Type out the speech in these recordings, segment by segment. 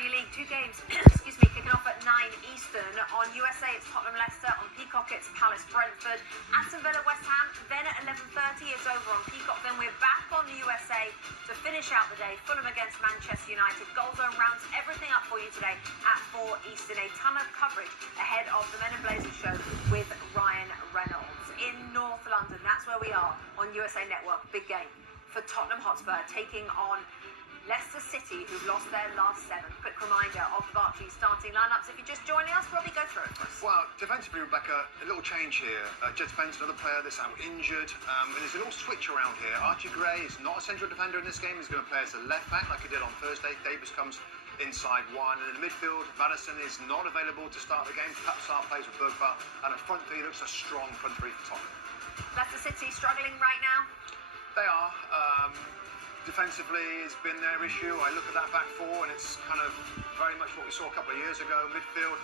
Premier League, two games, excuse me, kicking off at 9 Eastern. On USA, it's Tottenham, Leicester. On Peacock, it's Palace, Brentford. Aston Villa, West Ham. Then at 11:30, it's over on Peacock. Then we're back on the USA to finish out the day. Fulham against Manchester United. Goal Zone rounds everything up for you today at 4 Eastern. A ton of coverage ahead of the Men in Blazers show with Ryan Reynolds. In North London, that's where we are on USA Network. Big game for Tottenham Hotspur taking on Leicester City, who've lost their last 7. Quick reminder of the Barclays starting lineups. If you're just joining us, Robbie, go through it for us. Well, defensively, Rebecca, a little change here. Jed Spence, another player that's out injured. And there's a little switch around here. Archie Gray is not a central defender in this game. He's going to play as a left back like he did on Thursday. Davis comes inside one. And in the midfield, Madison is not available to start the game. Papsar plays with Bergba. And a front three looks a strong front three for Tottenham. Leicester City struggling right now? They are. Defensively, it's been their issue. I look at that back four, and it's kind of very much what we saw a couple of years ago. Midfield,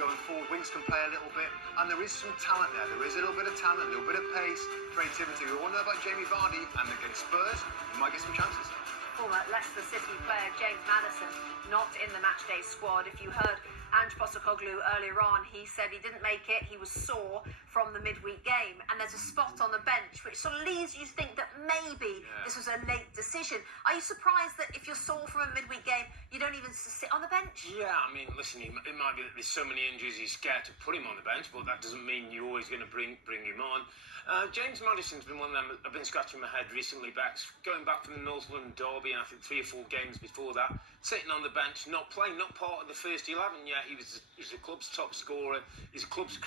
going forward, wings can play a little bit, and there is some talent there. There is a little bit of talent, a little bit of pace, creativity. We all know about Jamie Vardy, and against Spurs, he might get some chances. Former Leicester City player James Maddison not in the matchday squad. If you heard Ange Postecoglou earlier on, he said he didn't make it. He was sore from the midweek game, and there's a spot on the bench which sort of leads you to think that maybe this was a late decision. Are you surprised that if you're sore from a midweek game, you don't even sit on the bench? Yeah, I mean, listen, it might be that there's so many injuries he's scared to put him on the bench, but that doesn't mean you're always going to bring him on. James Maddison's been one of them. I've been scratching my head recently, going back from the North London derby, and I think 3 or 4 games before that, sitting on the bench, not playing, not part of the first 11 yet. He's the club's top scorer. He's the club's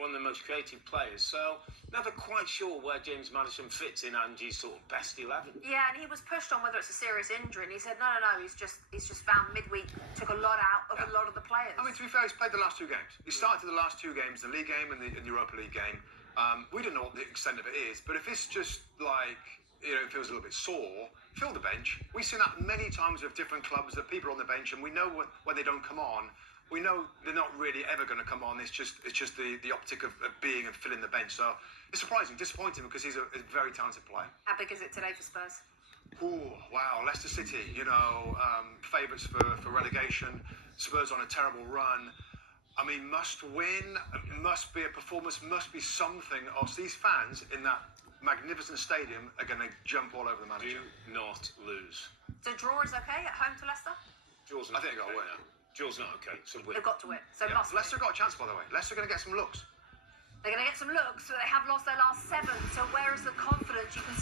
one of the most creative players. So never quite sure where James Maddison fits in Angie's sort of best 11. Yeah, and he was pushed on whether it's a serious injury, and he said no. He's just found midweek took a lot out of a lot of the players. I mean, to be fair, he's played the last 2 games. He started the last 2 games, the league game and the Europa League game. We don't know what the extent of it is, but if it's just like, it feels a little bit sore, fill the bench. We've seen that many times with different clubs, that people are on the bench, and we know when they don't come on, we know they're not really ever going to come on. It's just the optic of being and filling the bench. So it's surprising, disappointing, because he's a very talented player. How big is it today for Spurs? Oh, wow, Leicester City, favourites for relegation. Spurs on a terrible run. I mean, must win, must be a performance, must be something, or these fans in that magnificent stadium are going to jump all over the manager. Do not lose. So draw is okay at home to Leicester? Draw's not I think they've got to win. Draw's not okay, so win. They've got to win, so Yeah. must Leicester win. got a chance, by the way. Leicester are going to get some looks. They're going to get some looks, but they have lost their last 7, so where is the confidence? You can